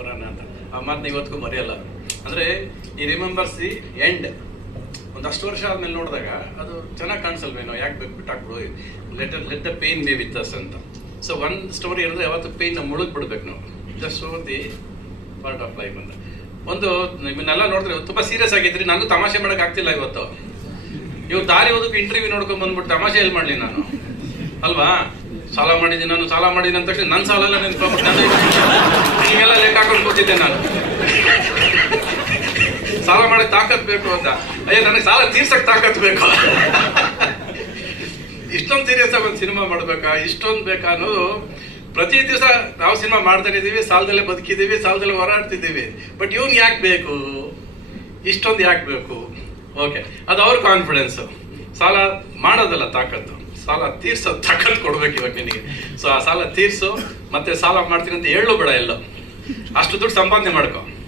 ಬರೋಣ ಅಂತ. ಆ ಮಾತನ್ನ ಇವತ್ತಿಗೂ ಮರೆಯಲ್ಲ. ಅಂದ್ರೆ ಈ ರಿಮೆಂಬರ್ಸ್ ದಿ ಎಂಡ್ ಒಂದಷ್ಟು ವರ್ಷ ಆದ್ಮೇಲೆ ನೋಡಿದಾಗ ಅದು ಚೆನ್ನಾಗಿ ಕಾಣಿಸಲ್ವೇನೋ, ಯಾಕೆ ಬೇಕು ಬಿಟ್ಟಾಕ್ಬಿಡು let let the pain be with us ಅಂತ. ಸೊ ಒನ್ ಸ್ಟೋರಿ ಇರೋದು ಯಾವತ್ತು ಪೇನ್ ಮುಳುಗ್ ಬಿಡ್ಬೇಕು ನಾವು. Just the part of life ಅಂತ. ಒಂದು ನಿಮ್ಮನ್ನೆಲ್ಲ ನೋಡಿದ್ರೆ ತುಂಬಾ ಸೀರಿಯಸ್ ಆಗಿದ್ರಿ ನಾನು ತಮಾಷೆ ಮಾಡಕ್ ಆಗ್ತಿಲ್ಲ ಇವತ್ತು. ನೀವು ದಾರಿ ಓದಕ್ಕೆ ಇಂಟರ್ವ್ಯೂ ನೋಡ್ಕೊಂಡ್ ಬಂದ್ಬಿಟ್ಟು ತಮಾಷೆ ಎಲ್ಲಿ ಮಾಡ್ಲಿ ನಾನು? ಅಲ್ವಾ? ಸಾಲ ಮಾಡಿದ್ದೀನಿ ನಾನು, ಸಾಲ ಮಾಡಿದ್ದೀನಿ ಅಂತ ನನ್ನ ಸಾಲ ಎಲ್ಲ ನೆನ್ಸ್ಕೊಂಡ್ಬಿಟ್ಟು ನಾನು ಕೂತಿದ್ದೆ ನಾನು. ಸಾಲ ಮಾಡಿ ತಾಕತ್ ಬೇಕು ಅಂತ. ಅಯ್ಯ, ನನಗೆ ಸಾಲ ತೀರ್ಸಕ್ ತಾಕತ್ ಬೇಕು. ಇಷ್ಟೊಂದು ಸೀರಿಯಸ್ ಆಗಿ ಒಂದು ಸಿನಿಮಾ ಮಾಡ್ಬೇಕಾ, ಇಷ್ಟೊಂದು ಬೇಕಾ ಅನ್ನೋದು ಪ್ರತಿ ದಿವಸ ನಾವು ಸಿನಿಮಾ ಮಾಡ್ತಾನೆ ಇದೀವಿ, ಸಾಲದಲ್ಲೇ ಬದುಕಿದ್ದೀವಿ ಸಾಲದಲ್ಲೇ ಹೋರಾಡ್ತಿದ್ದೀವಿ ಬಟ್ ಇವ್ನ್ ಯಾಕೆ ಬೇಕು? ಇಷ್ಟೊಂದು ಯಾಕೆ ಬೇಕು? ಓಕೆ ಅದು ಅವ್ರ ಕಾನ್ಫಿಡೆನ್ಸ್ ಸಾಲ ಮಾಡೋದಲ್ಲ ತಾಕತ್ತು. ಸಾಲ ತೀರ್ಸೋ ತಾಕತ್ ಕೊಡ್ಬೇಕು ಇವಾಗ ನಿನಗೆ. ಸೊ ಆ ಸಾಲ ತೀರ್ಸು, ಮತ್ತೆ ಸಾಲ ಮಾಡ್ತೀನಿ ಅಂತ ಹೇಳು ಬೇಡ ಎಲ್ಲೋ ಅಷ್ಟು ದುಡ್ಡು ಸಂಪಾದನೆ ಮಾಡ್ಕೊ.